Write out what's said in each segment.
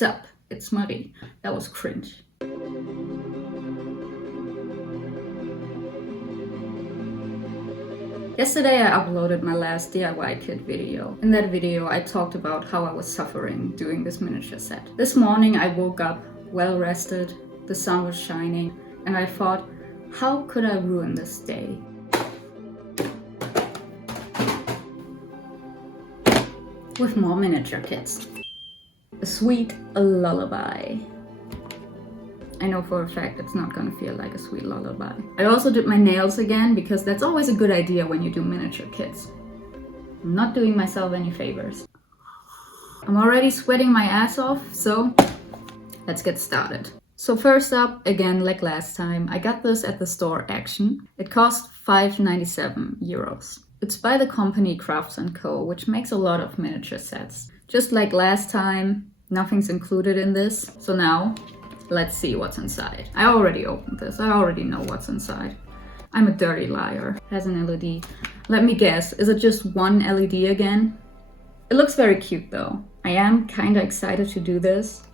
Sup, it's Marie. That was cringe. Yesterday I uploaded my last DIY kit video. In that video I talked about how I was suffering doing this miniature set. This morning I woke up well rested, the sun was shining, and I thought, how could I ruin this day? With more miniature kits. A sweet lullaby. I know for a fact it's not gonna feel like a sweet lullaby. I also did my nails again because that's always a good idea when you do miniature kits. I'm not doing myself any favors. I'm already sweating my ass off, so let's get started. So first up, again like last time, I got this at the store Action. It cost €5.97. It's by the company Crafts & Co, which makes a lot of miniature sets. Just like last time, nothing's included in this. So now, let's see what's inside. I already opened this. I already know what's inside. I'm a dirty liar. It has an LED. Let me guess, is it just one LED again? It looks very cute though. I am kinda excited to do this,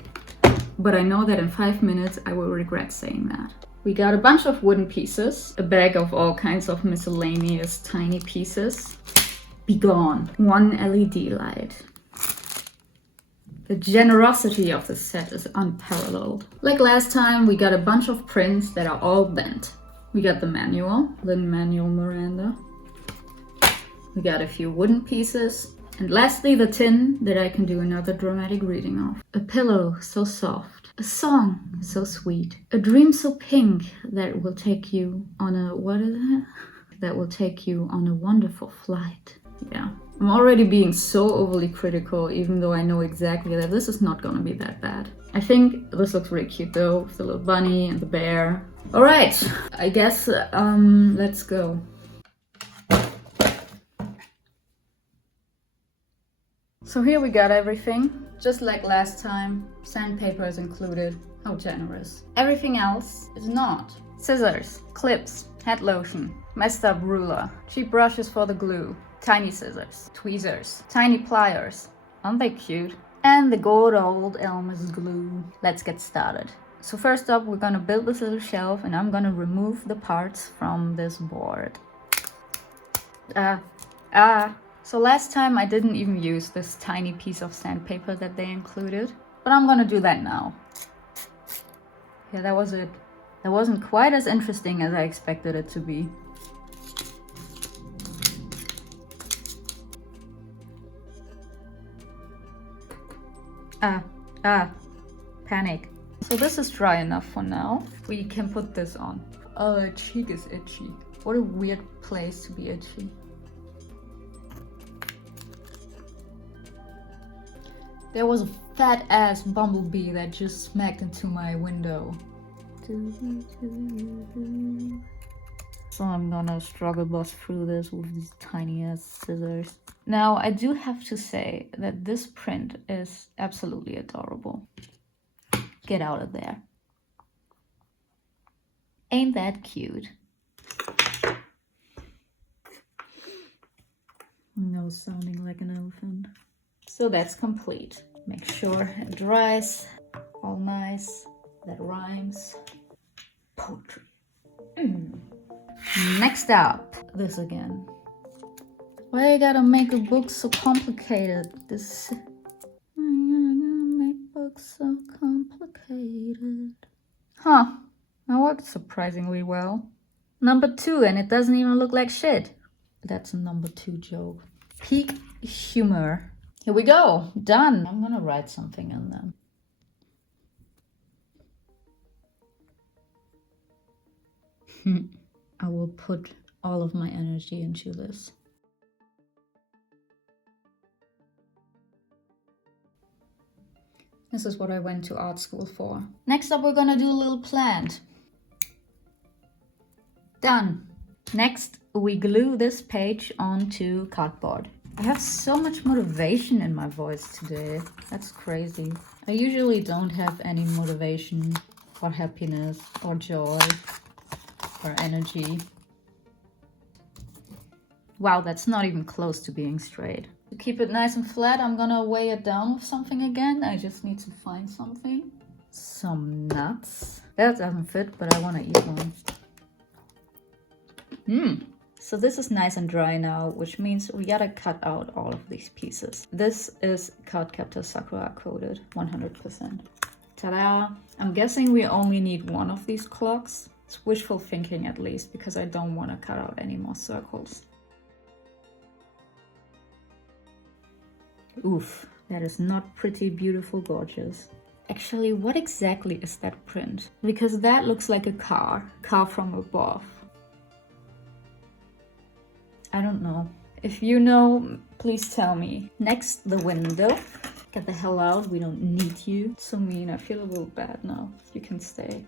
but I know that in 5 minutes I will regret saying that. We got a bunch of wooden pieces, a bag of all kinds of miscellaneous tiny pieces. Be gone. One LED light. The generosity of this set is unparalleled. Like last time, we got a bunch of prints that are all bent. We got the manual, Lin-Manuel Miranda. We got a few wooden pieces. And lastly, the tin that I can do another dramatic reading of. A pillow so soft. A song so sweet. A dream so pink that will take you on a, what is it? That will take you on a wonderful flight. Yeah. I'm already being so overly critical, even though I know exactly that this is not gonna be that bad. I think this looks really cute though, with the little bunny and the bear. All right, I guess, let's go. So here we got everything. Just like last time, sandpaper is included. How generous. Everything else is not. Scissors, clips, head lotion, messed up ruler, cheap brushes for the glue, tiny scissors, tweezers, tiny pliers. Aren't they cute? And the good old Elmer's glue. Let's get started. So first up, we're gonna build this little shelf and I'm gonna remove the parts from this board. So last time I didn't even use this tiny piece of sandpaper that they included, but I'm gonna do that now. Yeah, that was it. That wasn't quite as interesting as I expected it to be. Panic. So this is dry enough for now. We can put this on. Oh, the cheek is itchy. What a weird place to be itchy. There was a fat ass bumblebee that just smacked into my window. So I'm gonna struggle bust through this with these tiny ass scissors. Now I do have to say that this print is absolutely adorable. Get out of there. Ain't that cute? Nose sounding like an elephant. So that's complete. Make sure it dries all nice. That rhymes. Poetry. Next up, this again. Why you gotta make a book so complicated? This. Why you gotta make books so complicated? Huh, that worked surprisingly well. Number 2, and it doesn't even look like shit. That's a number 2 joke. Peak humor. Here we go, done. I'm gonna write something in them. I will put all of my energy into this. This is what I went to art school for. Next up, we're gonna do a little plant. Done. Next, we glue this page onto cardboard. I have so much motivation in my voice today. That's crazy. I usually don't have any motivation or happiness or joy or energy. Wow, that's not even close to being straight. To keep it nice and flat, I'm gonna weigh it down with something again. I just need to find something. Some nuts. That doesn't fit, but I want to eat one. So this is nice and dry now, which means we gotta cut out all of these pieces. This is Card Captor Sakura coated, 100%. Ta-da! I'm guessing we only need one of these clocks. It's wishful thinking at least, because I don't want to cut out any more circles. Oof, that is not pretty, beautiful, gorgeous. Actually, what exactly is that print? Because that looks like a car from above. I don't know. If you know, please tell me. Next, the window. Get the hell out, we don't need you. It's so mean, I feel a little bad now. You can stay.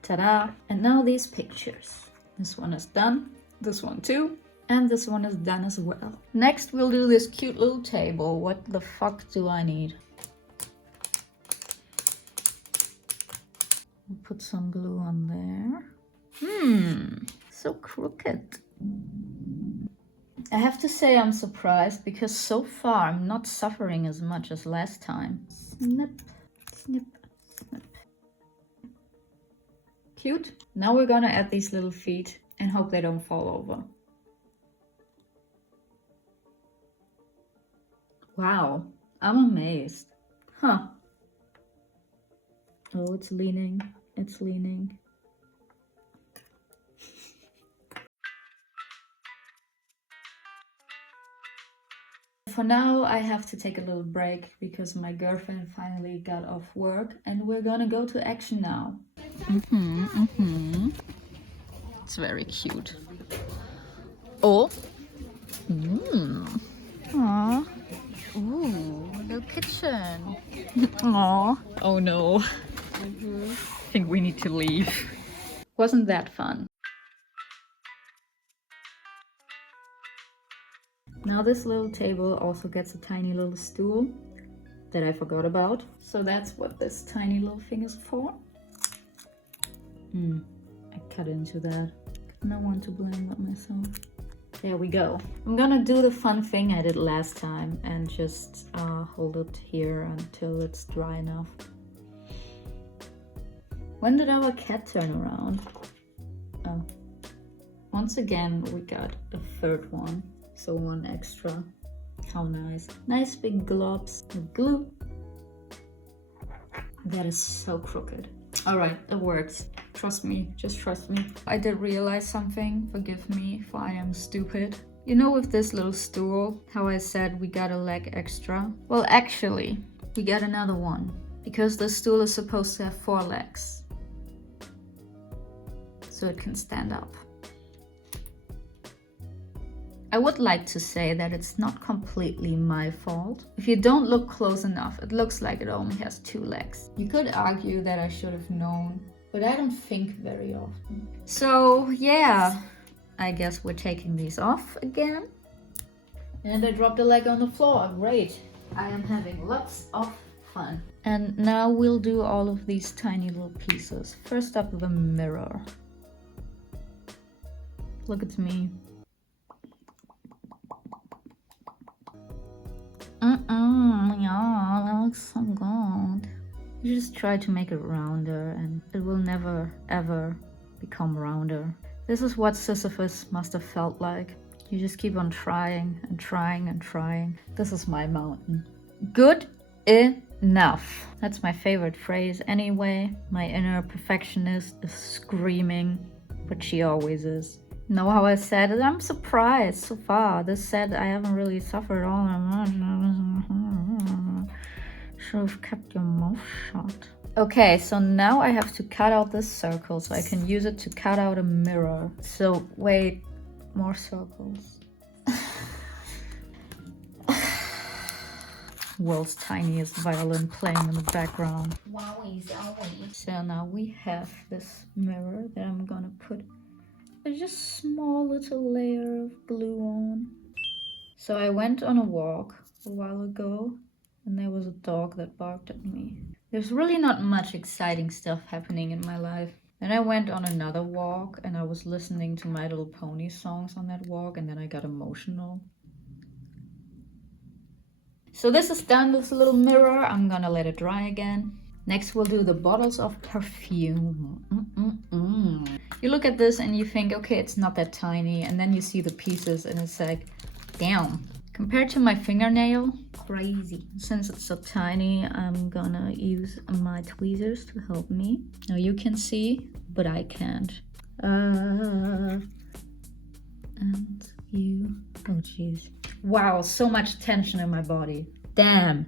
Ta-da! And now these pictures. This one is done, this one too, and this one is done as well. Next, we'll do this cute little table. What the fuck do I need? We'll put some glue on there. So crooked. I have to say I'm surprised because so far I'm not suffering as much as last time. Snip, snip, snip. Cute. Now we're gonna add these little feet and hope they don't fall over. Wow, I'm amazed. Huh. Oh, it's leaning. It's leaning. For now, I have to take a little break because my girlfriend finally got off work and we're gonna go to action now. It's very cute. Oh. Aww. Ooh, little kitchen. Aww. Oh no. I think we need to leave. Wasn't that fun? Now this little table also gets a tiny little stool that I forgot about. So that's what this tiny little thing is for. I cut into that. No one to blame but myself. There we go. I'm gonna do the fun thing I did last time and just hold it here until it's dry enough. When did our cat turn around? Oh. Once again, we got a third one. So one extra. How nice. Nice big globs of glue. That is so crooked. Alright, it works. Trust me, just trust me. I did realize something. Forgive me if I am stupid. You know, with this little stool, how I said we got a leg extra? Well, actually, we got another one. Because the stool is supposed to have 4 legs. So it can stand up. I would like to say that it's not completely my fault. If you don't look close enough, it looks like it only has 2 legs. You could argue that I should have known, but I don't think very often. So yeah, I guess we're taking these off again. And I dropped a leg on the floor, great. I am having lots of fun. And now we'll do all of these tiny little pieces. First up, the mirror. Look at me. Yeah, that looks so good. You just try to make it rounder and it will never ever become rounder. This is what Sisyphus must have felt like. You just keep on trying and trying and trying. This is my mountain. Good enough. That's my favorite phrase anyway. My inner perfectionist is screaming, but she always is. Know how I said it? I'm surprised so far. This said I haven't really suffered all that much. Should have kept your mouth shut. Okay, so now I have to cut out this circle so I can use it to cut out a mirror. So wait, more circles. World's tiniest violin playing in the background. Wowie zowie. So now we have this mirror that I'm gonna put just small little layer of glue on. So I went on a walk a while ago and there was a dog that barked at me. There's really not much exciting stuff happening in my life. Then I went on another walk and I was listening to My Little Pony songs on that walk and then I got emotional. So this is done, this little mirror. I'm gonna let it dry again. Next we'll do the bottles of perfume. You look at this and you think, okay, it's not that tiny, and then you see the pieces and it's like, damn. Compared to my fingernail, crazy. Since it's so tiny, I'm gonna use my tweezers to help me. Now you can see, but I can't. And you, oh jeez. Wow, so much tension in my body. Damn.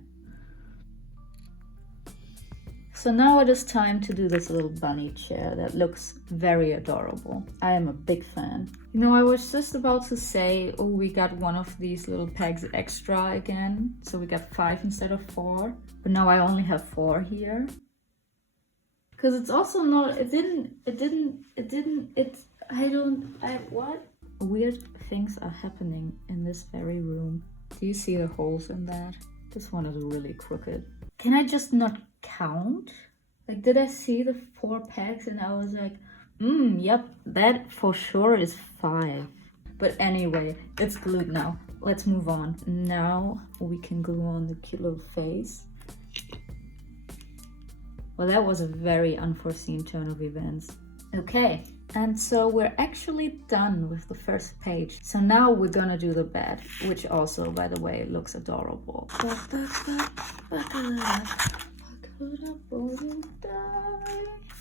So now it is time to do this little bunny chair that looks very adorable. I am a big fan. You know, I was just about to say, oh, we got one of these little pegs extra again. So we got 5 instead of 4. But now I only have 4 here. Because it's also not, what? Weird things are happening in this very room. Do you see the holes in that? This one is really crooked. Can I just not count? Like, did I see the 4 pegs and I was like, yep, that for sure is 5. But anyway, it's glued now. Let's move on. Now we can glue on the cute little face. Well, that was a very unforeseen turn of events. Okay, and so we're actually done with the first page. So now we're gonna do the bed, which also, by the way, looks adorable.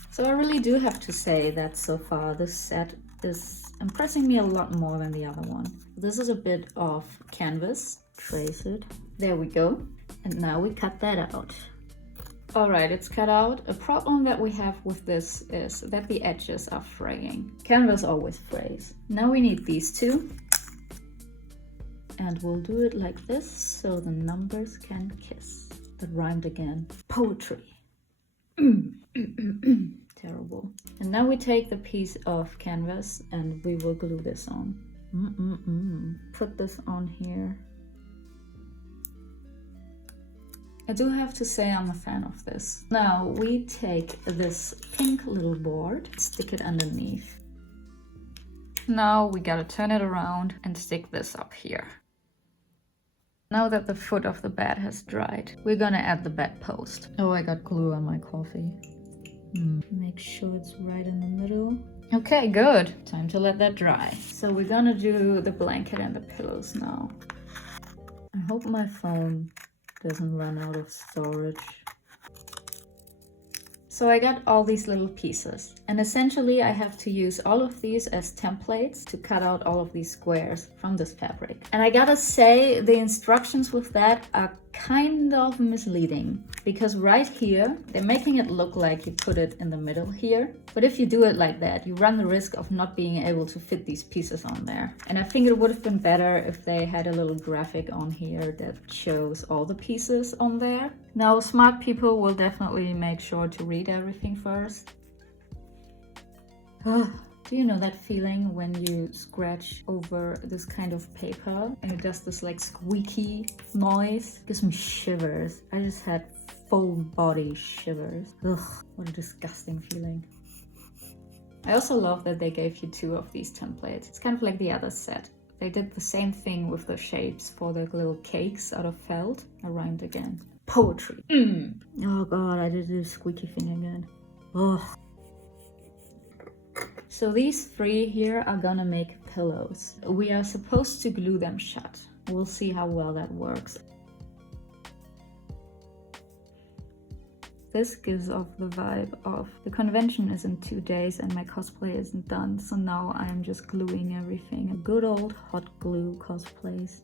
So I really do have to say that so far this set is impressing me a lot more than the other one. This is a bit of canvas. Trace it. There we go. And now we cut that out. Alright, it's cut out. A problem that we have with this is that the edges are fraying. Canvas always frays. Now we need these 2. And we'll do it like this so the numbers can kiss. That rhymed again. Poetry. Terrible. And now we take the piece of canvas and we will glue this on. Put this on here. I do have to say I'm a fan of this. Now we take this pink little board, stick it underneath. Now we gotta turn it around and stick this up here. Now that the foot of the bed has dried, we're gonna add the bedpost. Oh, I got glue on my coffee. Make sure it's right in the middle. Okay, good. Time to let that dry. So we're gonna do the blanket and the pillows now. I hope my phone doesn't run out of storage. So I got all these little pieces, and essentially I have to use all of these as templates to cut out all of these squares from this fabric. And I gotta say, the instructions with that are kind of misleading, because right here they're making it look like you put it in the middle here, but if you do it like that, you run the risk of not being able to fit these pieces on there. And I think it would have been better if they had a little graphic on here that shows all the pieces on there. Now, smart people will definitely make sure to read everything first. Do you know that feeling when you scratch over this kind of paper and it does this like squeaky noise? It gives me shivers. I just had full body shivers. Ugh, what a disgusting feeling. I also love that they gave you 2 of these templates. It's kind of like the other set. They did the same thing with the shapes for the little cakes out of felt. I rhymed again. Poetry. Oh god, I did this squeaky thing again. Ugh. So these 3 here are gonna make pillows. We are supposed to glue them shut. We'll see how well that works. This gives off the vibe of the convention is in 2 days and my cosplay isn't done, so now I am just gluing everything. A good old hot glue cosplays.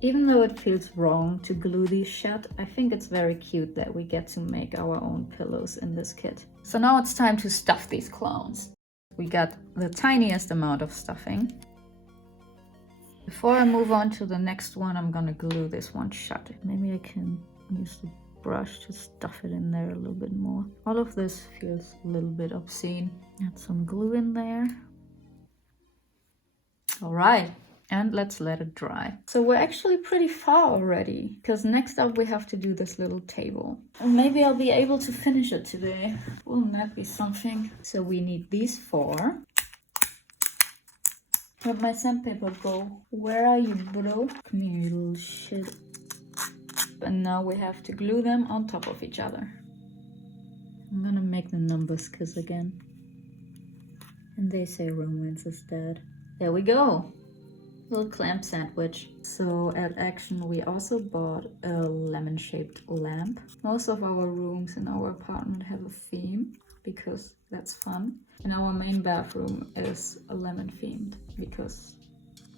Even though it feels wrong to glue these shut, I think it's very cute that we get to make our own pillows in this kit. So now it's time to stuff these clowns. We got the tiniest amount of stuffing. Before I move on to the next one, I'm gonna glue this one shut. Maybe I can use the brush to stuff it in there a little bit more. All of this feels a little bit obscene. Add some glue in there. All right. And let's let it dry. So we're actually pretty far already, because next up we have to do this little table. And maybe I'll be able to finish it today. Wouldn't that be something? So we need these 4. Where'd my sandpaper go? Where are you, bro? Come here, you little shit. and now we have to glue them on top of each other. I'm gonna make the numbers kiss again. And they say romance is dead. There we go. Little clam sandwich. So at Action we also bought a lemon-shaped lamp. Most of our rooms in our apartment have a theme because that's fun. And our main bathroom is a lemon themed because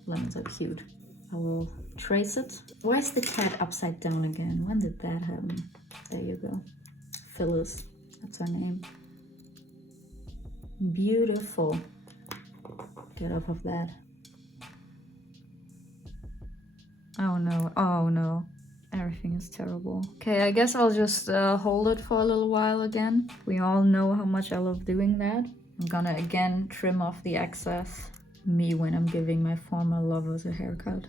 lemons are cute. I will trace it. Why is the cat upside down again? When did that happen? There you go. Phyllis, that's her name. Beautiful. Get off of that. Oh no, oh no. Everything is terrible. Okay, I guess I'll just hold it for a little while again. We all know how much I love doing that. I'm gonna again trim off the excess. Me when I'm giving my former lovers a haircut.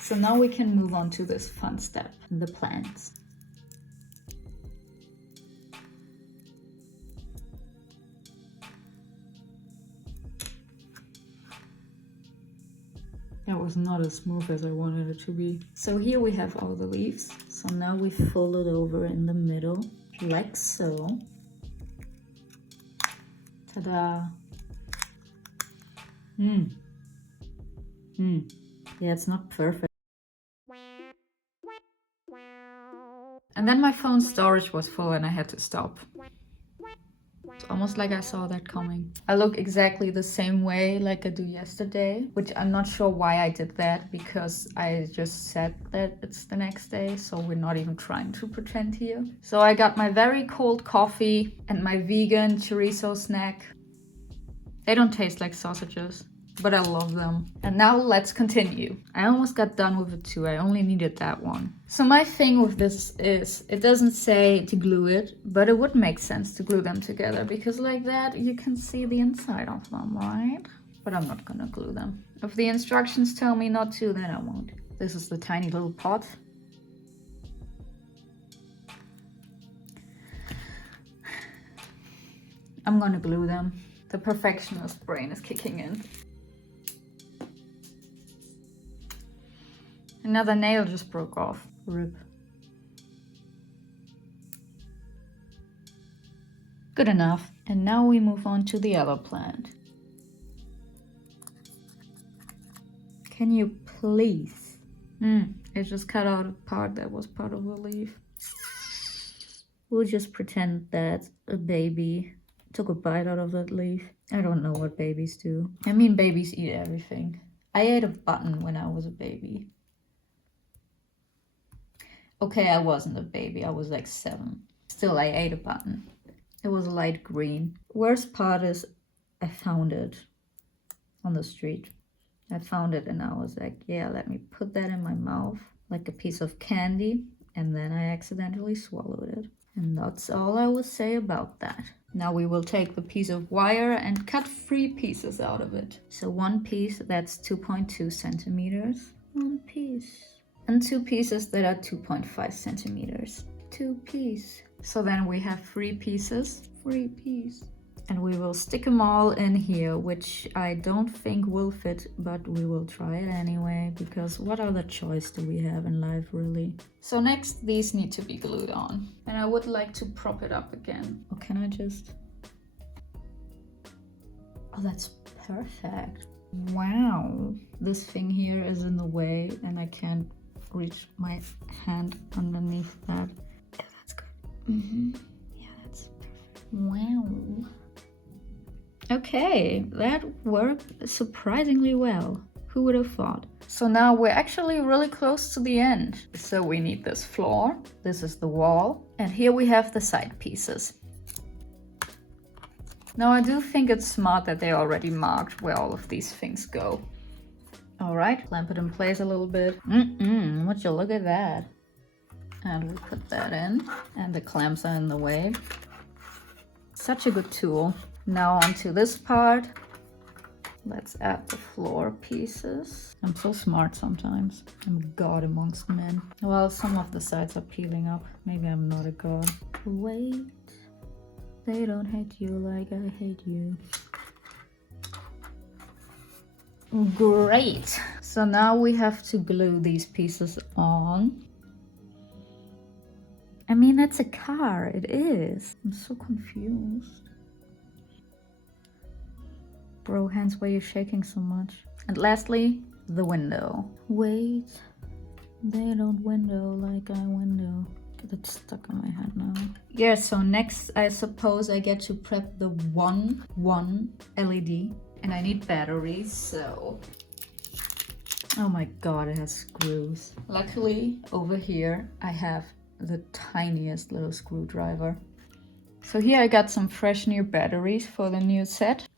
So now we can move on to this fun step, the plants. That was not as smooth as I wanted it to be. So here we have all the leaves. So now we fold it over in the middle, like so. Ta-da! Yeah, it's not perfect. And then my phone's storage was full and I had to stop. It's almost like I saw that coming. I look exactly the same way like I do yesterday, which I'm not sure why I did that because I just said that it's the next day, so we're not even trying to pretend here. So I got my very cold coffee and my vegan chorizo snack. They don't taste like sausages, but I love them. And now let's continue. I almost got done with it too. I only needed that one. So my thing with this is, it doesn't say to glue it, but it would make sense to glue them together because like that you can see the inside of them, right? But I'm not gonna glue them. If the instructions tell me not to, then I won't. This is the tiny little pot. I'm gonna glue them. The perfectionist brain is kicking in. Another nail just broke off. Rip. Good enough. And now we move on to the other plant. Can you please? It just cut out a part that was part of the leaf. We'll just pretend that a baby took a bite out of that leaf. I don't know what babies do. I mean, babies eat everything. I ate a button when I was a baby. Okay, I wasn't a baby, I was like 7. Still, I ate a button. It was light green. Worst part is I found it on the street. I found it and I was like, yeah, let me put that in my mouth like a piece of candy. And then I accidentally swallowed it. And that's all I will say about that. Now we will take the piece of wire and cut 3 pieces out of it. So 1 piece, that's 2.2 centimeters. 1 piece. And 2 pieces that are 2.5 centimeters. 2 pieces. So then we have 3 pieces. 3 pieces. And we will stick them all in here, which I don't think will fit, but we will try it anyway, because what other choice do we have in life, really? So next, these need to be glued on. And I would like to prop it up again. Or can I just... Oh, that's perfect. Wow. This thing here is in the way and I can't reach my hand underneath that. Yeah, that's good. Yeah, that's perfect. Wow. Okay, that worked surprisingly well. Who would have thought? So now we're actually really close to the end. So we need this floor, this is the wall, and here we have the side pieces. Now I do think it's smart that they already marked where all of these things go. All right, clamp it in place a little bit. Would you look at that? And we put that in, and the clamps are in the way. Such a good tool. Now onto this part. Let's add the floor pieces. I'm so smart sometimes. I'm a god amongst men. Well, some of the sides are peeling up. Maybe I'm not a god. Wait. They don't hate you like I hate you. Great. So now we have to glue these pieces on. I mean, that's a car. It is. I'm so confused. Bro, hands, why are you shaking so much? And lastly, the window. Wait. They don't window like I window. Get it stuck on my head now. Yeah, so next I suppose I get to prep the one LED. And I need batteries, so... Oh my god, it has screws. Luckily, over here I have the tiniest little screwdriver. So here I got some fresh new batteries for the new set.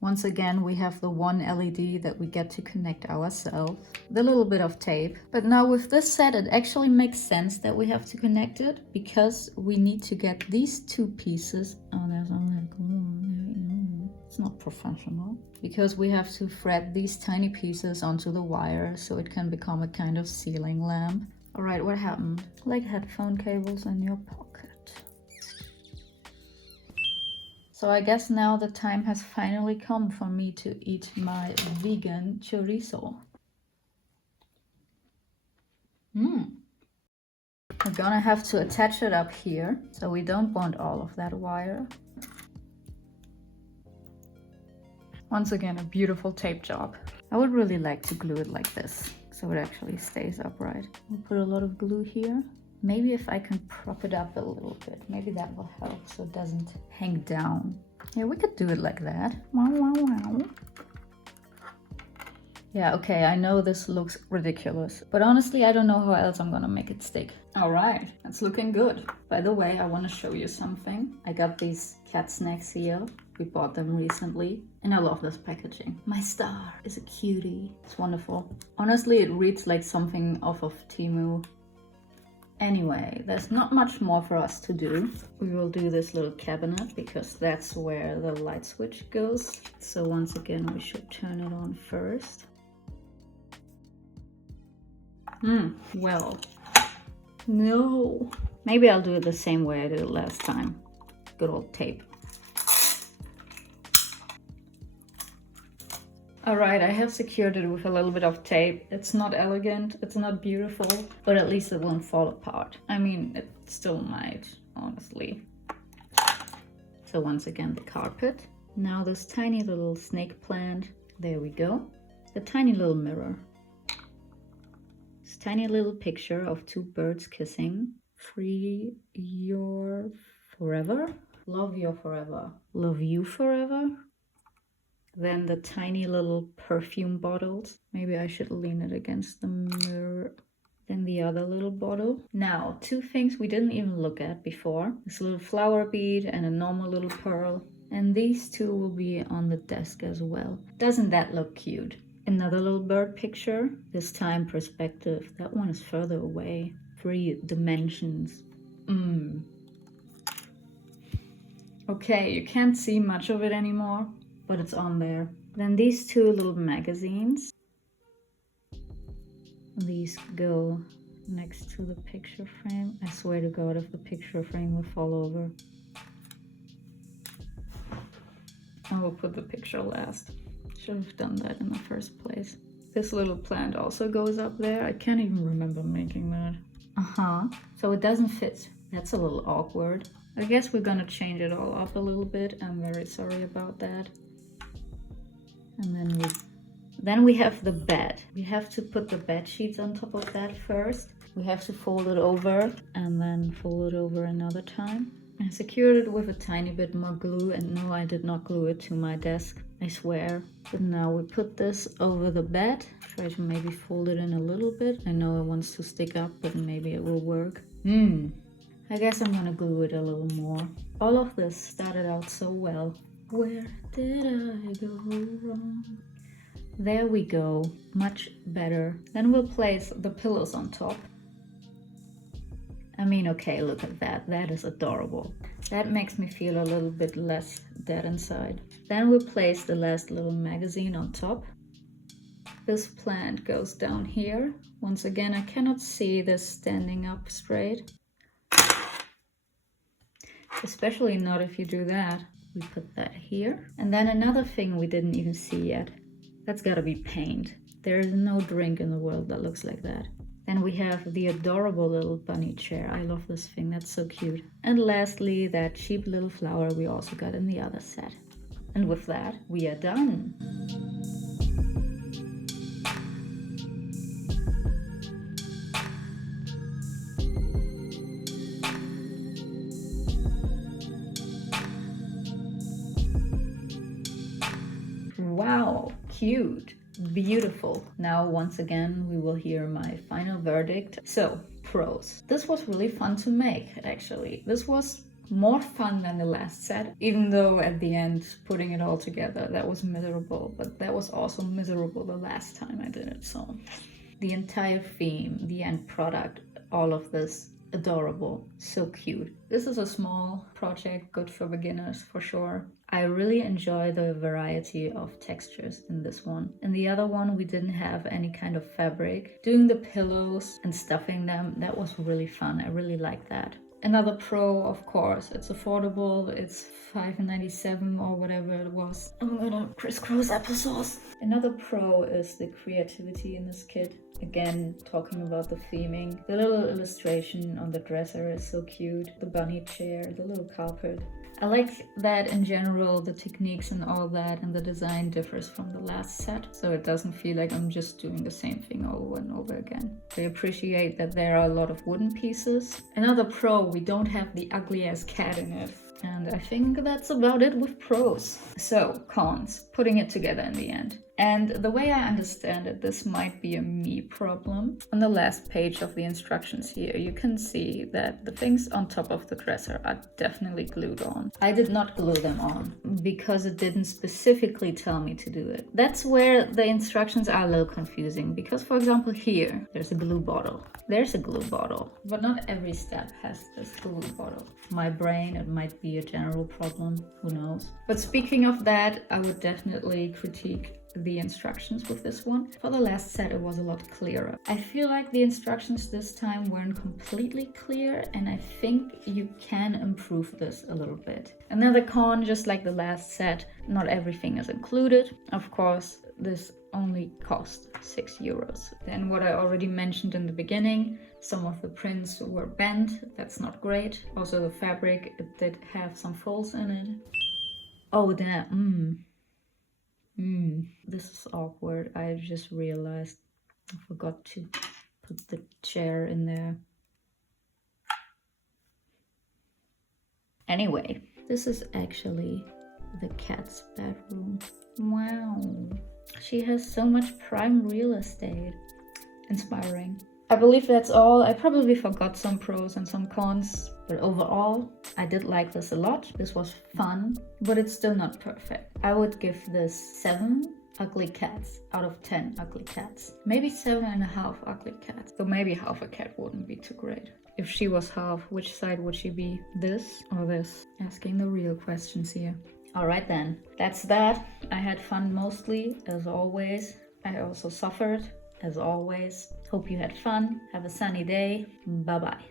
Once again, we have the one LED that we get to connect ourselves. The little bit of tape. But now with this set, it actually makes sense that we have to connect it because we need to get these two pieces. Oh, there's only a glue on there. It's not professional. Because we have to thread these tiny pieces onto the wire so it can become a kind of ceiling lamp. All right, what happened? Like headphone cables in your pocket. So I guess now the time has finally come for me to eat my vegan chorizo. We're gonna have to attach it up here so we don't want all of that wire. Once again, a beautiful tape job. I would really like to glue it like this so it actually stays upright. We'll put a lot of glue here. Maybe if I can prop it up a little bit, maybe that will help so it doesn't hang down. Yeah, we could do it like that. Wow, wow, wow. Yeah, okay, I know this looks ridiculous, but honestly, I don't know how else I'm gonna make it stick. All right, it's looking good. By the way, I want to show you something. I got these cat snacks here. We bought them recently, and I love this packaging. My star is a cutie. It's wonderful. Honestly, it reads like something off of Temu. Anyway, there's not much more for us to do. We will do this little cabinet because that's where the light switch goes. So once again, we should turn it on first. Well, no. Maybe I'll do it the same way I did it last time. Good old tape. All right, I have secured it with a little bit of tape. It's not elegant, it's not beautiful, but at least it won't fall apart. I mean, it still might, honestly. So once again, the carpet. Now this tiny little snake plant. There we go. The tiny little mirror. This tiny little picture of two birds kissing. Free your forever. Love your forever. Love you forever. Then the tiny little perfume bottles. Maybe I should lean it against the mirror. Then the other little bottle. Now, two things we didn't even look at before. This little flower bead and a normal little pearl. And these two will be on the desk as well. Doesn't that look cute? Another little bird picture. This time perspective. That one is further away. 3 dimensions. Okay, you can't see much of it anymore, but it's on there. Then these two little magazines. These go next to the picture frame. I swear to God, if the picture frame will fall over. I will put the picture last. Should have done that in the first place. This little plant also goes up there. I can't even remember making that. So it doesn't fit. That's a little awkward. I guess we're gonna change it all up a little bit. I'm very sorry about that. And then we have the bed. We have to put the bed sheets on top of that first. We have to fold it over and then fold it over another time. I secured it with a tiny bit more glue, and no, I did not glue it to my desk, I swear. But now we put this over the bed. Try to maybe fold it in a little bit. I know it wants to stick up, but maybe it will work. I guess I'm gonna glue it a little more. All of this started out so well. Where did I go wrong? There we go, much better. Then we'll place the pillows on top. I mean, okay, look at that. That is adorable. That makes me feel a little bit less dead inside. Then we'll place the last little magazine on top. This plant goes down here. Once again, I cannot see this standing up straight. Especially not if you do that. We put that here. And then another thing we didn't even see yet. That's gotta be paint. There is no drink in the world that looks like that. Then we have the adorable little bunny chair. I love this thing, that's so cute. And lastly, that cheap little flower we also got in the other set. And with that, we are done. Wow, cute, beautiful. Now, once again, we will hear my final verdict. So, pros. This was really fun to make, actually. This was more fun than the last set, even though at the end, putting it all together, that was miserable. But that was also miserable the last time I did it, so. The entire theme, the end product, all of this, adorable, so cute. This is a small project, good for beginners for sure. I really enjoy the variety of textures in this one. In the other one, we didn't have any kind of fabric. Doing the pillows and stuffing them, that was really fun. I really like that. Another pro, of course, it's affordable. It's $5.97 or whatever it was. I'm gonna crisscross applesauce. Another pro is the creativity in this kit. Again, talking about the theming. The little illustration on the dresser is so cute. The bunny chair, the little carpet. I like that in general the techniques and all that and the design differs from the last set, so it doesn't feel like I'm just doing the same thing over and over again. I appreciate that there are a lot of wooden pieces. Another pro, we don't have the ugly ass cat in it. And I think that's about it with pros. So, cons, putting it together in the end. And the way I understand it, this might be a me problem. On the last page of the instructions here, you can see that the things on top of the dresser are definitely glued on. I did not glue them on because it didn't specifically tell me to do it. That's where the instructions are a little confusing because, for example, here, there's a glue bottle. There's a glue bottle, but not every step has this glue bottle. My brain, it might be a general problem, who knows. But speaking of that, I would definitely critique the instructions with this one. For the last set, it was a lot clearer. I feel like the instructions this time weren't completely clear, and I think you can improve this a little bit. Another con, just like the last set, not everything is included. Of course, this only cost €6. Then what I already mentioned in the beginning, some of the prints were bent. That's not great. Also the fabric, it did have some folds in it. Oh, damn. This is awkward. I just realized I forgot to put the chair in there. Anyway, this is actually the cat's bedroom. Wow. She has so much prime real estate. Inspiring. I believe that's all. I probably forgot some pros and some cons, but overall, I did like this a lot. This was fun, but it's still not perfect. I would give this 7 ugly cats out of 10 ugly cats. Maybe 7.5 ugly cats. So maybe half a cat wouldn't be too great. If she was half, which side would she be? This or this? Asking the real questions here. Alright then, that's that. I had fun mostly, as always. I also suffered, as always. Hope you had fun. Have a sunny day. Bye-bye.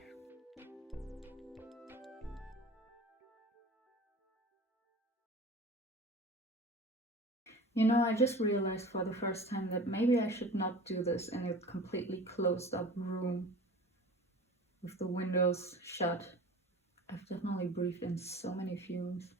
You know, I just realized for the first time that maybe I should not do this in a completely closed up room with the windows shut. I've definitely breathed in so many fumes.